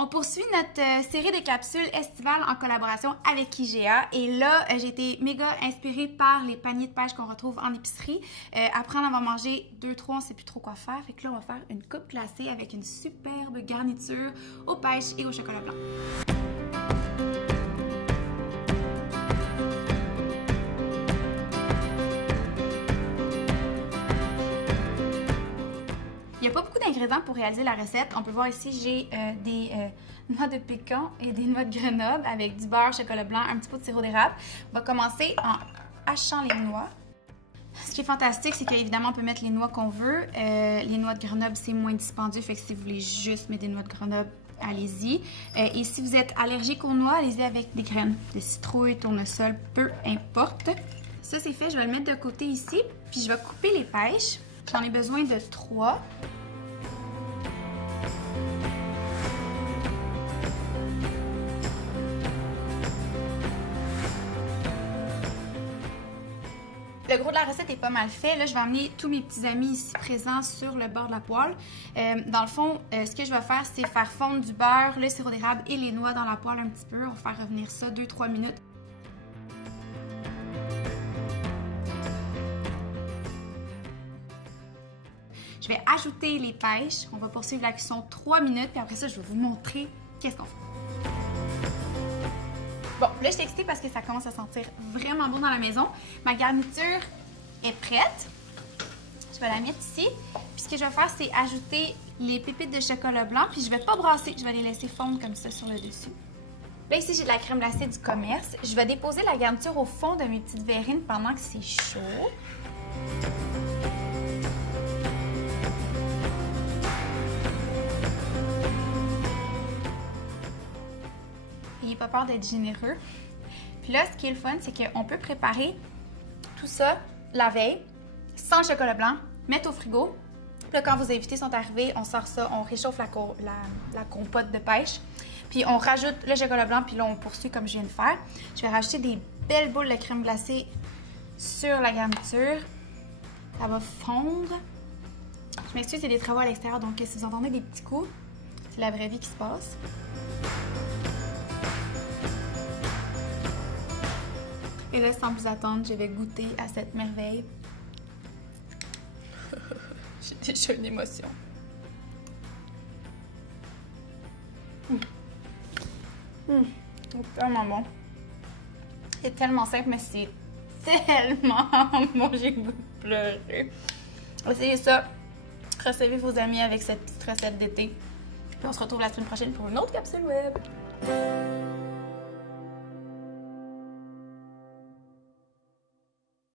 On poursuit notre série de capsules estivales en collaboration avec IGA. Et là, j'ai été méga inspirée par les paniers de pêche qu'on retrouve en épicerie. Après en avoir mangé 2-3, on ne sait plus trop quoi faire. Fait que là, on va faire une coupe glacée avec une superbe garniture aux pêches et au chocolat blanc. Il n'y a pas beaucoup d'ingrédients pour réaliser la recette. On peut voir ici, j'ai des noix de pécan et des noix de Grenoble avec du beurre, chocolat blanc, un petit peu de sirop d'érable. On va commencer en hachant les noix. Ce qui est fantastique, c'est qu'évidemment, on peut mettre les noix qu'on veut. Les noix de Grenoble, c'est moins dispendieux, fait que si vous voulez juste mettre des noix de Grenoble, allez-y. Et si vous êtes allergique aux noix, allez-y avec des graines de citrouille, tournesol, peu importe. Ça, c'est fait. Je vais le mettre de côté ici. Puis je vais couper les pêches. J'en ai besoin de 3. Le gros de la recette est pas mal fait. Là, je vais emmener tous mes petits amis ici présents sur le bord de la poêle. Dans le fond, ce que je vais faire, c'est faire fondre du beurre, le sirop d'érable et les noix dans la poêle un petit peu. On va faire revenir ça 2-3 minutes. Je vais ajouter les pêches. On va poursuivre la cuisson 3 minutes. Puis après ça, je vais vous montrer qu'est-ce qu'on fait. Bon, là, je suis excitée parce que ça commence à sentir vraiment bon dans la maison. Ma garniture est prête. Je vais la mettre ici. Puis ce que je vais faire, c'est ajouter les pépites de chocolat blanc. Puis je vais pas brasser, je vais les laisser fondre comme ça sur le dessus. Là, ici, j'ai de la crème glacée du commerce. Je vais déposer la garniture au fond de mes petites verrines pendant que c'est chaud. N'ayez pas peur d'être généreux. Puis là, ce qui est le fun, c'est qu'on peut préparer tout ça la veille, sans chocolat blanc, mettre au frigo. Puis là, quand vos invités sont arrivés, on sort ça, on réchauffe la compote de pêche. Puis on rajoute le chocolat blanc, puis là, on poursuit comme je viens de faire. Je vais rajouter des belles boules de crème glacée sur la garniture. Ça va fondre. Je m'excuse, il y a des travaux à l'extérieur, donc si vous entendez des petits coups, c'est la vraie vie qui se passe. Et là, sans plus attendre, je vais goûter à cette merveille. J'ai déjà une émotion. C'est tellement bon. C'est tellement simple, mais c'est tellement bon. J'ai le goût de pleurer. Essayez ça. Recevez vos amis avec cette petite recette d'été. Puis on se retrouve la semaine prochaine pour une autre capsule web.